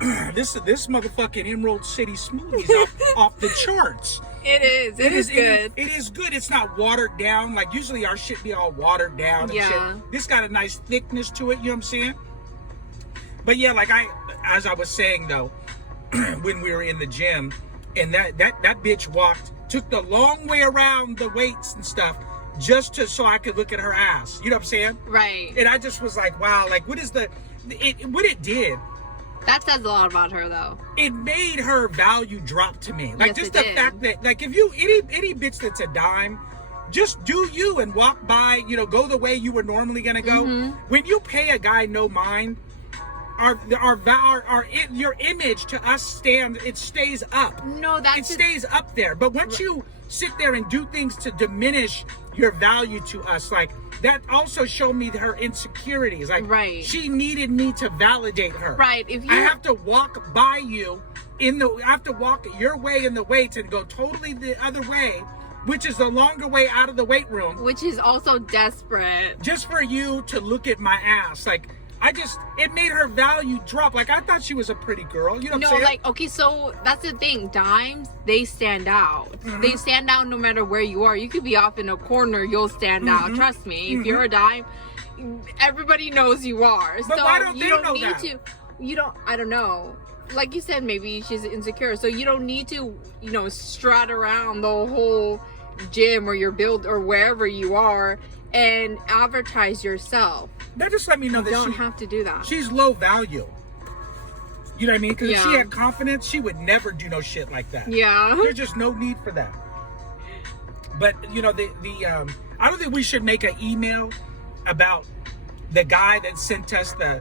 this motherfucking Emerald City smoothie's off the charts. It is. It is good. It is good. It's not watered down. Like usually our shit be all watered down and shit. This got a nice thickness to it, you know what I'm saying? But yeah, like as I was saying though, when we were in the gym and that bitch took the long way around the weights and stuff just so I could look at her ass. You know what I'm saying? Right. And I just was like, wow, like what it did. That says a lot about her, though. It made her value drop to me. Like, yes, just the fact that, like, if you, any bitch that's a dime, just do you and walk by, you know, go the way you were normally going to go. Mm-hmm. When you pay a guy no mind, your image to us stays up. No, it stays up there. But once you sit there and do things to diminish your value to us, like, that also showed me her insecurities. Like, she needed me to validate her. Right. I have to walk by you I have to walk your way in the weights and go totally the other way, which is the longer way out of the weight room. Which is also desperate. Just for you to look at my ass. Like, it made her value drop. Like, I thought she was a pretty girl. You know what I'm saying? Like, okay, so that's the thing. Dimes, they stand out. Mm-hmm. They stand out no matter where you are. You could be off in a corner, you'll stand out. Trust me. If you're a dime, everybody knows you are. But so why don't you they don't know need that? I don't know. Like you said, maybe she's insecure. So you don't need to, strut around the whole gym or your build or wherever you are and advertise yourself. That just let me know that you don't have to do that. She's low value. You know what I mean? Because if she had confidence, she would never do no shit like that. Yeah. There's just no need for that. But I don't think we should make an email about the guy that sent us the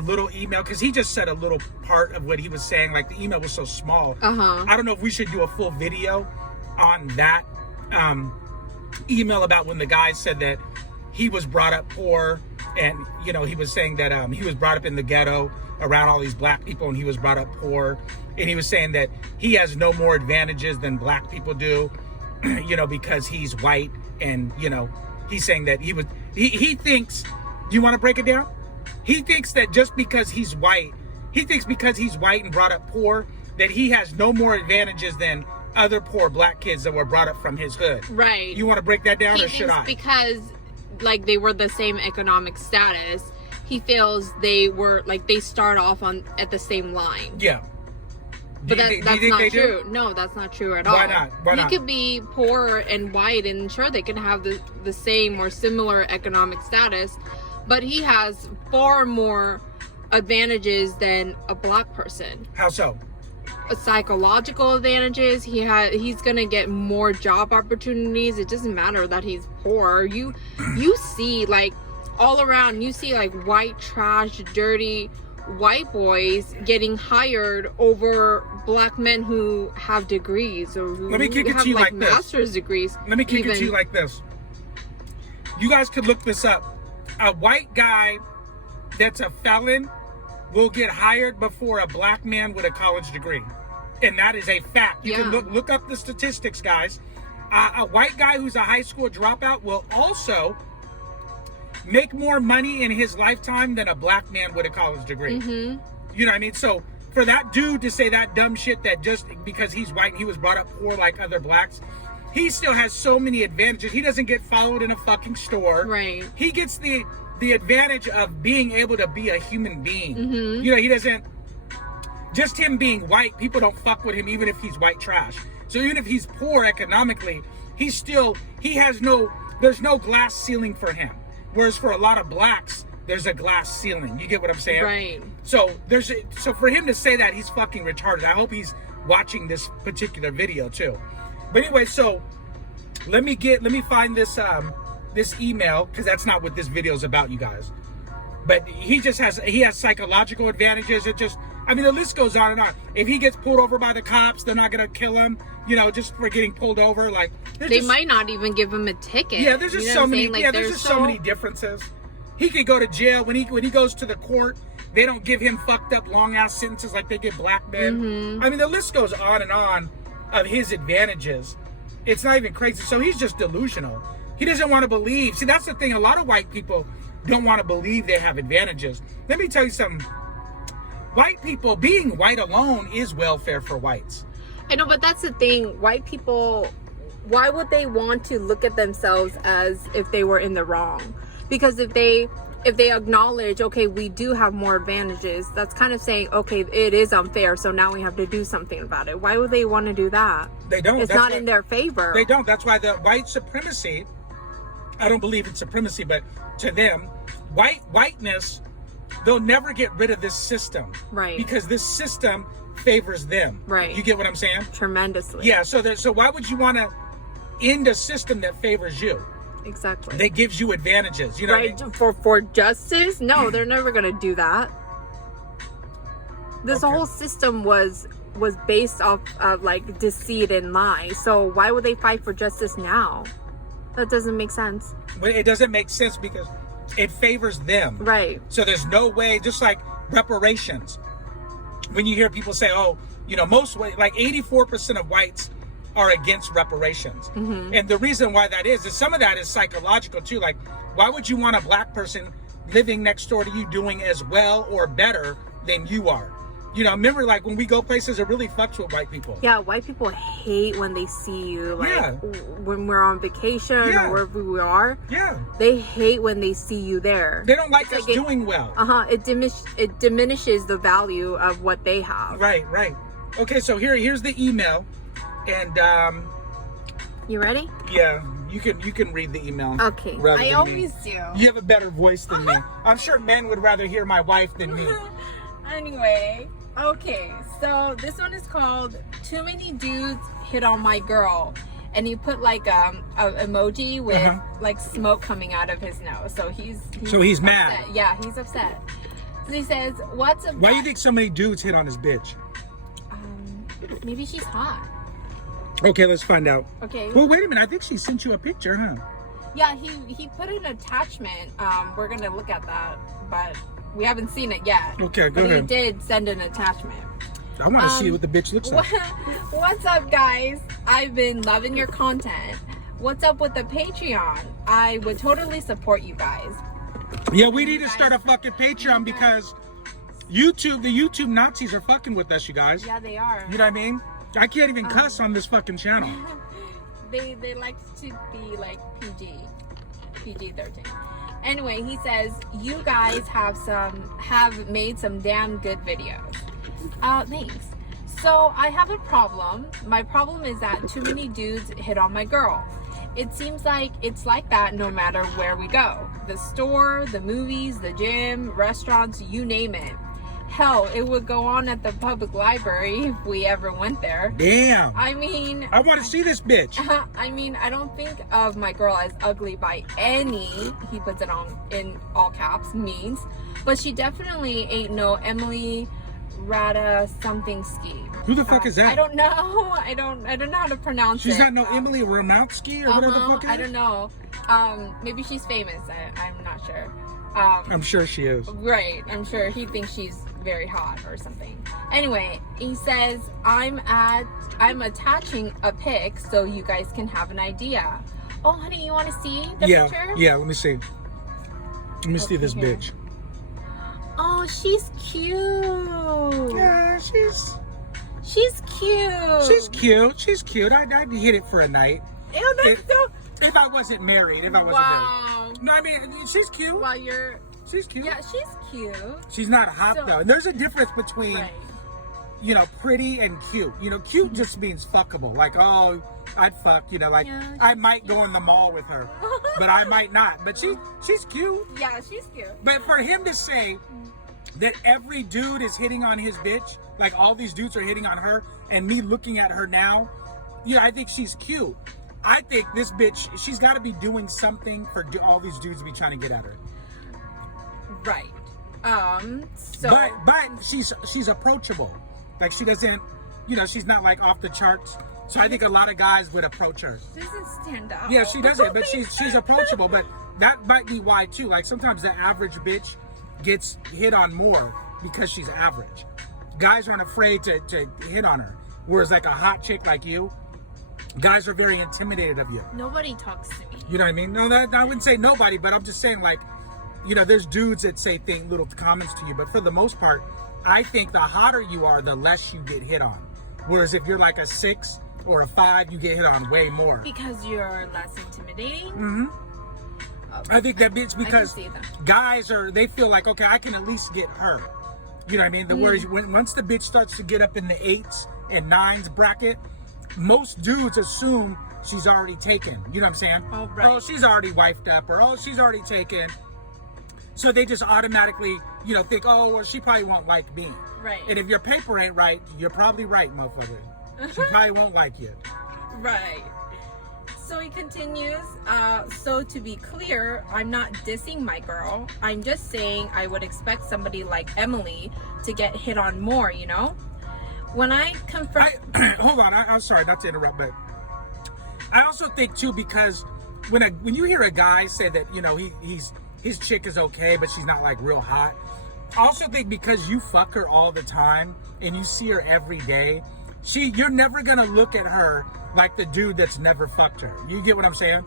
little email, because he just said a little part of what he was saying. Like, the email was so small. I don't know if we should do a full video on that email about when the guy said that he was brought up poor, and he was saying that he was brought up in the ghetto around all these black people, and he was brought up poor, and he was saying that he has no more advantages than black people do, because he's white, and he's saying that he thinks, do you want to break it down? He thinks that just because he's white, and brought up poor, that he has no more advantages than other poor black kids that were brought up from his hood. Right. You want to break that down, or should I? Because like they were the same economic status, he feels they were like they start off at the same line. Yeah. But that's not true. No, that's not true at all. Why not? You could be poor and white, and sure they can have the same or similar economic status, but he has far more advantages than a black person. How so? Psychological advantages. He's gonna get more job opportunities. It doesn't matter that he's poor. You see, like, all around, you see like white trash, dirty white boys getting hired over black men who have degrees or who have like master's degrees. Let me kick it to you like this. You guys could look this up. A white guy that's a felon will get hired before a black man with a college degree. And that is a fact. You can look up the statistics, guys. A white guy who's a high school dropout will also make more money in his lifetime than a black man with a college degree. You know what I mean? So for that dude to say that dumb shit that just because he's white and he was brought up poor like other blacks, he still has so many advantages. He doesn't get followed in a fucking store. Right. He gets the advantage of being able to be a human being. He doesn't, just him being white, people don't fuck with him even if he's white trash. So even if he's poor economically, there's no glass ceiling for him. Whereas for a lot of blacks, there's a glass ceiling. You get what I'm saying? Right. So for him to say that, he's fucking retarded. I hope he's watching this particular video too. But anyway, so let me find this email, because that's not what this video is about, you guys. But he has psychological advantages. The list goes on and on. If he gets pulled over by the cops, they're not gonna kill him, just for getting pulled over. Like, they might not even give him a ticket. Yeah, there's just so many. Like, there's just so many differences. He could go to jail when he goes to the court. They don't give him fucked up long ass sentences like they give black men. The list goes on and on of his advantages. It's not even crazy. So he's just delusional. He doesn't want to believe. See, that's the thing. A lot of white people don't want to believe they have advantages. Let me tell you something. white people, being white alone is welfare for whites. I know, but that's the thing. White people, why would they want to look at themselves as if they were in the wrong? Because if they acknowledge, okay, we do have more advantages, that's kind of saying, okay, it is unfair, so now we have to do something about it. Why would they want to do that? They don't. It's not in their favor. They don't. That's why the white supremacy, I don't believe in supremacy, but to them, whiteness, they'll never get rid of this system. Right. Because this system favors them. Right. You get what I'm saying? Tremendously. Yeah, so why would you want to end a system that favors you? Exactly. That gives you advantages, you know right? what I mean? For justice? No, they're never gonna do that. This whole system was based off of like deceit and lies. So why would they fight for justice now? That doesn't make sense. Well, it doesn't make sense because it favors them. Right. So there's no way, just like reparations. When you hear people say, oh, you know, like 84% of whites are against reparations. Mm-hmm. And the reason why that is some of that is psychological too. Like, why would you want a black person living next door to you doing as well or better than you are? You know, remember, like, when we go places, it really fucks with white people. Yeah, white people hate when they see you, like, Yeah. when we're on vacation or wherever we are. Yeah. They hate when they see you there. They don't like us doing well. It diminishes the value of what they have. Right. Okay, so here's the email. And, you ready? yeah, you can read the email. Okay. I always do. You have a better voice than me. I'm sure men would rather hear my wife than me. Anyway, okay, so this one is called "Too Many Dudes Hit on My Girl," and you put like a emoji with like smoke coming out of his nose. So he's upset. Mad. Yeah, he's upset. So he says, "What's up?" Why do you think so many dudes hit on his bitch? Maybe she's hot. Okay, let's find out. Okay. Well, wait a minute. I think she sent you a picture, huh? Yeah, he put an attachment. We're gonna look at that, but we haven't seen it yet. Okay, go but ahead. He did send an attachment. I want to see what the bitch looks like. What's up, guys? I've been loving your content. What's up with the Patreon? I would totally support you guys. Yeah, we need to start a fucking Patreon because the YouTube Nazis are fucking with us, you guys. Yeah, they are. You know what I mean? I can't even cuss on this fucking channel. They like to be like PG-13. Anyway, he says you guys have made some damn good videos. Thanks. So I have a problem. My problem is that too many dudes hit on my girl. It seems like it's like that no matter where we go. The store, the movies, the gym, restaurants, you name it. Hell, it would go on at the public library if we ever went there. Damn. I mean, I want to see this bitch. I mean, I don't think of my girl as ugly by any, he puts it on in all caps, means, but she definitely ain't no Emily Rada something ski. Who the fuck is that? I don't know. I don't know how to pronounce it. She's not no Emily Ramowski or whatever the fuck it is? I don't know. Maybe she's famous. I'm not sure. I'm sure she is. Right. I'm sure he thinks she's very hot or something. Anyway, he says I'm attaching a pic so you guys can have an idea. Oh, honey, you want to see the picture? Yeah. Let me see. Let me see this here. bitch. Oh, she's cute. Yeah, she's cute. She's cute. She's cute. I'd hit it for a night. Ew, that's so. If I wasn't married. Wow. No, I mean, she's cute. While you're. She's cute. Yeah, she's cute. She's not hot though. And there's a difference between, you know, pretty and cute. You know, cute just means fuckable. Like, oh, I'd fuck. You know, like I might go in the mall with her, but I might not. But she's cute. Yeah, she's cute. But for him to say that every dude is hitting on his bitch, like all these dudes are hitting on her, and me looking at her now, you know, I think she's cute. I think this bitch, she's got to be doing something for all these dudes to be trying to get at her. Right. So. But she's approachable. Like she doesn't, you know, she's not like off the charts. So I think a lot of guys would approach her. She doesn't stand out. Yeah, she doesn't, but she's approachable. But that might be why too. Like sometimes the average bitch gets hit on more because she's average. Guys aren't afraid to hit on her. Whereas like a hot chick like you, guys are very intimidated of you. Nobody talks to me. You know what I mean? No, I wouldn't say nobody, but I'm just saying like, you know, there's dudes that say little comments to you, but for the most part, I think the hotter you are, the less you get hit on. Whereas if you're like a 6 or a 5, you get hit on way more. Because you're less intimidating. Mm-hmm. I think that it's because guys they feel like, okay, I can at least get her. You know what I mean? Whereas once the bitch starts to get up in the 8s and 9s bracket, most dudes assume she's already taken. You know what I'm saying? Oh, right. Oh, she's already wifed up, or oh, she's already taken. So they just automatically, think, oh, well, she probably won't like me. Right. And if your paper ain't right, you're probably right, motherfucker. She probably won't like you. Right. So he continues, so to be clear, I'm not dissing my girl. I'm just saying I would expect somebody like Emily to get hit on more, When I confront... Hold on, I'm sorry not to interrupt, but I also think, too, because when you hear a guy say that, his chick is okay, but she's not, like, real hot, I also think because you fuck her all the time and you see her every day, you're never going to look at her like the dude that's never fucked her. You get what I'm saying?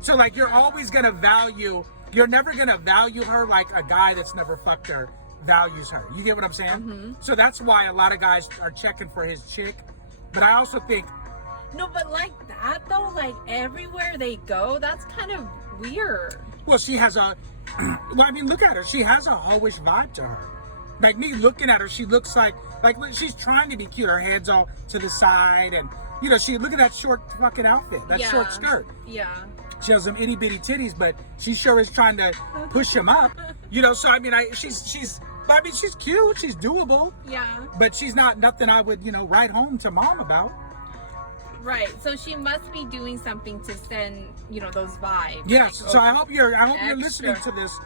So, like, you're always going to you're never going to value her like a guy that's never fucked her values her. You get what I'm saying? Mm-hmm. So that's why a lot of guys are checking for his chick. But I also think... No, but like that, though, like, everywhere they go, that's kind of weird. Well, she has a... Well, I mean, look at her. She has a hoish vibe to her. Like, me looking at her, she looks like she's trying to be cute. Her head's all to the side, and look at that short fucking outfit, that short skirt. Yeah. She has some itty bitty titties, but she sure is trying to push him up. So I mean, she's cute, she's doable. Yeah. But she's not nothing I would write home to mom about. Right. So she must be doing something to send those vibes. Yes. Like, so I hope you're extra. listening to this.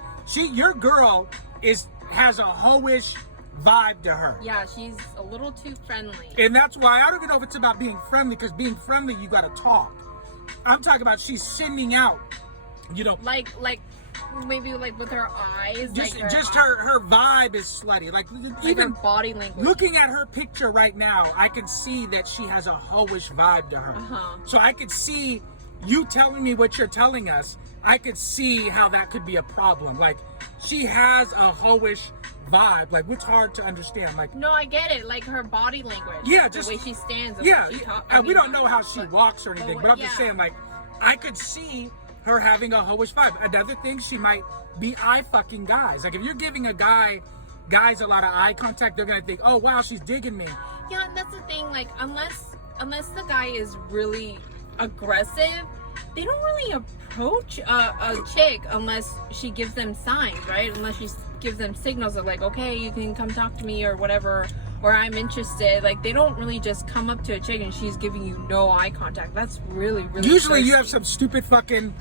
Your girl has a hoish vibe to her. Yeah, she's a little too friendly. And that's why I don't even know if it's about being friendly, because being friendly, you got to talk. I'm talking about she's sending out, like maybe like with her eyes. Just her vibe is slutty. Like even her body language. Looking at her picture right now, I can see that she has a hoish vibe to her. Uh-huh. So I could see you telling me what you're telling us. I could see how that could be a problem. Like, she has a hoish vibe. Like, it's hard to understand. Like, no, I get it. Like her body language. Yeah, the way she stands. Yeah, she talks. we don't know how she walks or anything, but I'm just saying, like, I could see her having a hoish vibe. Another thing, she might be eye fucking guys. Like, if you're giving guys a lot of eye contact, they're gonna think, oh wow, she's digging me. Yeah, and that's the thing. Like, unless the guy is really aggressive, they don't really approach a chick unless she gives them signs, right? Unless she gives them signals of like, okay, you can come talk to me or whatever, or I'm interested. Like, they don't really just come up to a chick and she's giving you no eye contact. That's really, really usually thirsty. You have some stupid fucking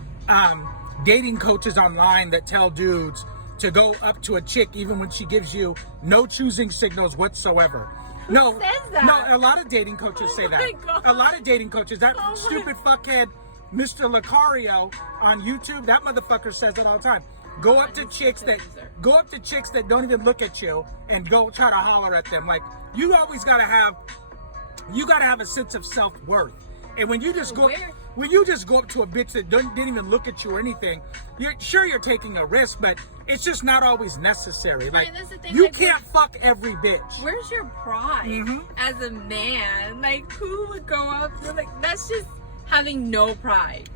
dating coaches online that tell dudes to go up to a chick even when she gives you no choosing signals whatsoever. No, Who says that? No, a lot of dating coaches say that. God. A lot of dating coaches. That stupid fuckhead Mr. Lucario on YouTube, that motherfucker says that all the time. Go up to chicks that don't even look at you and go try to holler at them. Like, you always gotta have a sense of self-worth. And when you just go up to a bitch that didn't even look at you or anything, you're taking a risk, but it's just not always necessary. Like, that's the thing, you like, can't fuck every bitch. Where's your pride as a man? Like, who would go up? Like, that's just having no pride.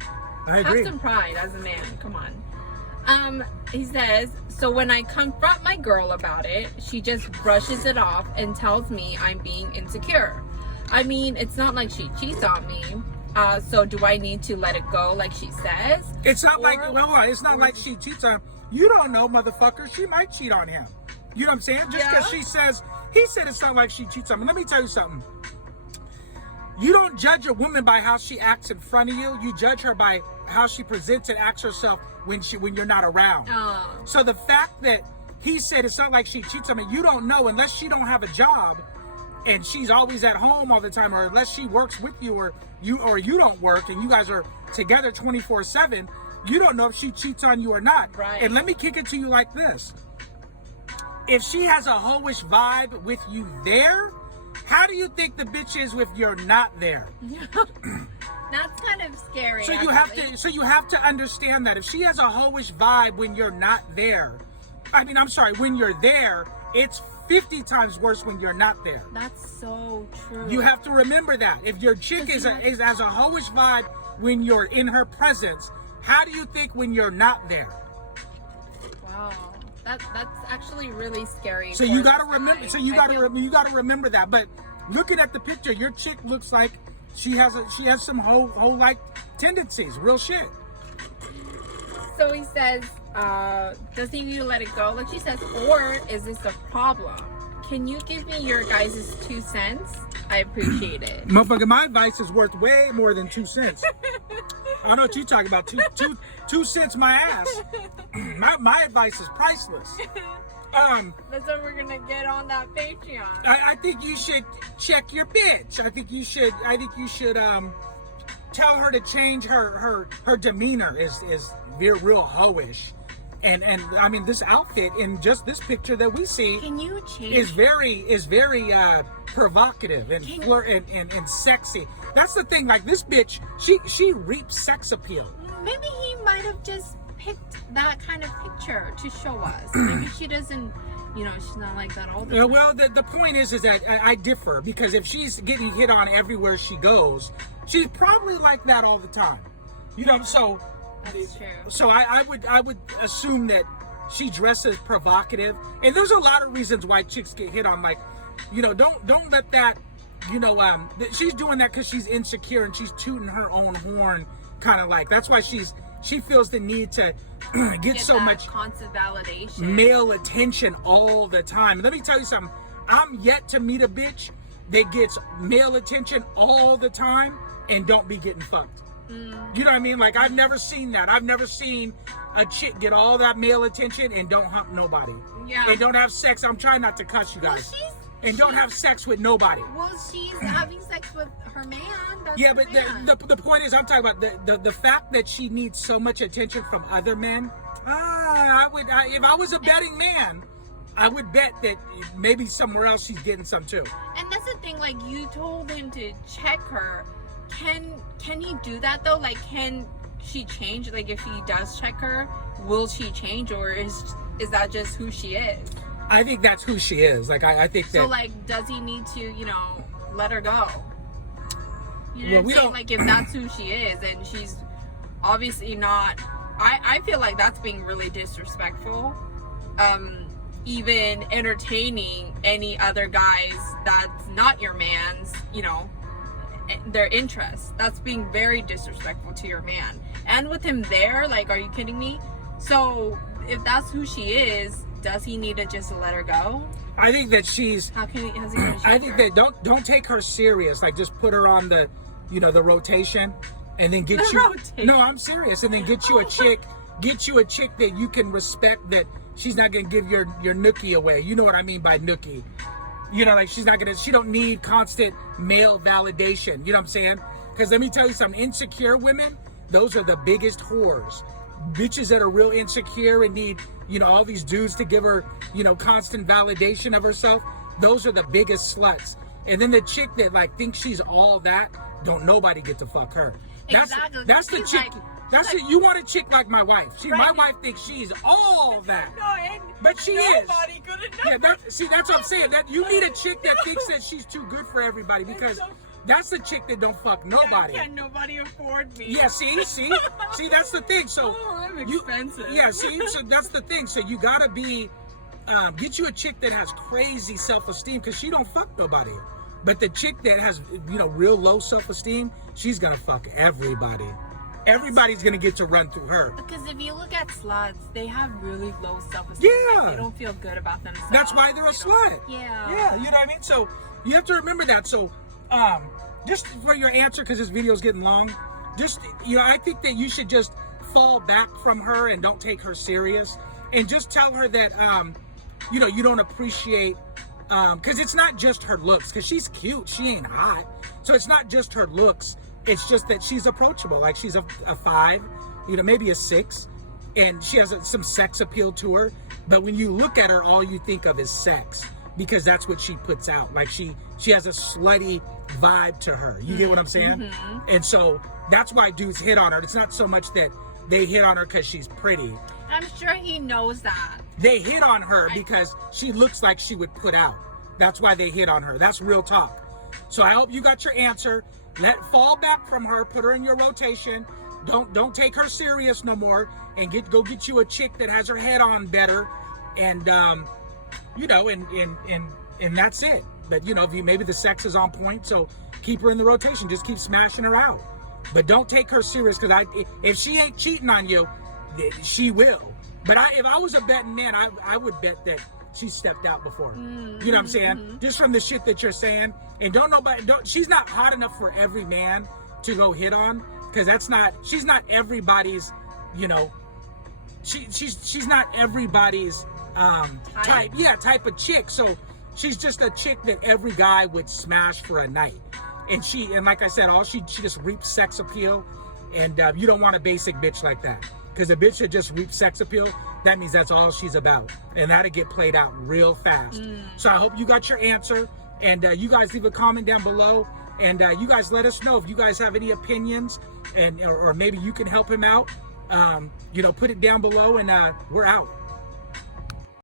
I agree. Have some pride as a man. Come on. He says, so when I confront my girl about it, she just brushes it off and tells me I'm being insecure. I mean, it's not like she cheats on me. So do I need to let it go like she says? It's not like she cheats on him. You don't know, motherfucker. She might cheat on him. You know what I'm saying? Just because he said it's not like she cheats on him. Let me tell you something. You don't judge a woman by how she acts in front of you. You judge her by how she presents and acts herself when you're not around. Oh. So the fact that he said it's not like she cheats on me, you don't know unless she don't have a job and she's always at home all the time, or unless she works with you or you don't work and you guys are together 24/7. You don't know if she cheats on you or not. Right. And let me kick it to you like this. If she has a hoish vibe with you there, how do you think the bitch is if you're not there? That's kind of scary. So you have to understand that if she has a hoish vibe when you're not there, when you're there, it's 50 times worse when you're not there. That's so true. You have to remember that. If your chick has a hoish vibe when you're in her presence, how do you think when you're not there? Wow. That's actually really scary. So you gotta remember. So you gotta remember that. But looking at the picture, your chick looks like she has some whole like tendencies, real shit. So he says, does he need to let it go? Like she says, or is this a problem? Can you give me your guys' 2 cents? I appreciate it. Motherfucker, my advice is worth way more than 2 cents. I don't know what you're talking about. Two cents my ass. My advice is priceless. That's what we're gonna get on that Patreon. I think you should check your bitch. I think you should tell her to change her demeanor is real hoish. And I mean, this outfit in just this picture that we see Can you change? is very provocative and flirt and sexy. That's the thing. Like this bitch, she reaps sex appeal. Maybe he might have just picked that kind of picture to show us. Maybe she doesn't, she's not like that all the time. Well, the point is that I differ, because if she's getting hit on everywhere she goes, she's probably like that all the time. So. That's true. So I would assume that she dresses provocative, and there's a lot of reasons why chicks get hit on. Like, don't let that, she's doing that because she's insecure and she's tooting her own horn, kind of like. That's why she feels the need to get so much constant validation, male attention all the time. Let me tell you something. I'm yet to meet a bitch that gets male attention all the time and don't be getting fucked. You know what I mean? Like, I've never seen that. I've never seen a chick get all that male attention and don't hump nobody. Yeah. And don't have sex. I'm trying not to cuss you guys. Well, don't have sex with nobody. Well, she's having sex with her man. That's Yeah, her but man. the point is, I'm talking about the fact that she needs so much attention from other men. If I was a betting man, I would bet that maybe somewhere else she's getting some too. And that's the thing, like, you told him to check her. Can he do that though? Like, can she change? Like, if he does check her, will she change, or is that just who she is? I think that's who she is. Like, I think that. So, like, does he need to, let her go? You know Well, what I'm saying? Like, if that's who she is, and she's obviously not. I feel like that's being really disrespectful. Even entertaining any other guys that's not your man's, their interests. That's being very disrespectful to your man. And with him there, like, are you kidding me? So if that's who she is, does he need to just let her go? I think that she's. Has he gonna I think that don't take her serious. Like, just put her on the, the rotation, and then get you. Rotation. No, I'm serious. And then get you a chick that you can respect. That she's not gonna give your nookie away. You know what I mean by nookie. Like, she don't need constant male validation. You know what I'm saying? Because let me tell you something, insecure women, those are the biggest whores. Bitches that are real insecure and need, all these dudes to give her, constant validation of herself. Those are the biggest sluts. And then the chick that, like, thinks she's all that, don't nobody get to fuck her. Exactly. That's the She's chick. You want a chick like my wife. My wife thinks she's all that. But she is. Nobody good enough. Yeah, that's what I'm saying. That you need a chick that thinks that she's too good for everybody, because that's the chick that don't fuck nobody. Can nobody afford me? Yeah, see, that's the thing. So I'm expensive. So that's the thing. So you gotta be, get you a chick that has crazy self-esteem, because she don't fuck nobody. But the chick that has, real low self-esteem, she's gonna fuck everybody. Everybody's gonna get to run through her. Because if you look at sluts, they have really low self-esteem. Yeah. Like, they don't feel good about themselves. That's why they're a slut. Yeah. Yeah, you know what I mean? So you have to remember that. So just for your answer, because this video is getting long, I think that you should just fall back from her and don't take her serious, and just tell her that you don't appreciate, because it's not just her looks, because she's cute, she ain't hot, so it's not just her looks. It's just that she's approachable. Like, she's a 5, maybe a 6, and she has some sex appeal to her. But when you look at her, all you think of is sex, because that's what she puts out. Like, she has a slutty vibe to her. You get what I'm saying? Mm-hmm. And so that's why dudes hit on her. It's not so much that they hit on her because she's pretty. I'm sure he knows that. They hit on her because she looks like she would put out. That's why they hit on her. That's real talk. So I hope you got your answer. Fall back from her. Put her in your rotation. Don't take her serious no more. And go get you a chick that has her head on better. And you know, and that's it. But you know, maybe the sex is on point, so keep her in the rotation. Just keep smashing her out. But don't take her serious, because if she ain't cheating on you, she will. But if I was a betting man, I would bet that she stepped out before. You know what I'm saying? Just from the shit that you're saying. And she's not hot enough for every man to go hit on, because she's not everybody's, you know, she's not everybody's type of chick. So she's just a chick that every guy would smash for a night. And like I said, she just reaps sex appeal. And you don't want a basic bitch like that. Because a bitch that just reaps sex appeal, that means that's all she's about. And that'll get played out real fast. So I hope you got your answer. And you guys leave a comment down below. And you guys let us know if you guys have any opinions. Or maybe you can help him out. You know, put it down below, and we're out.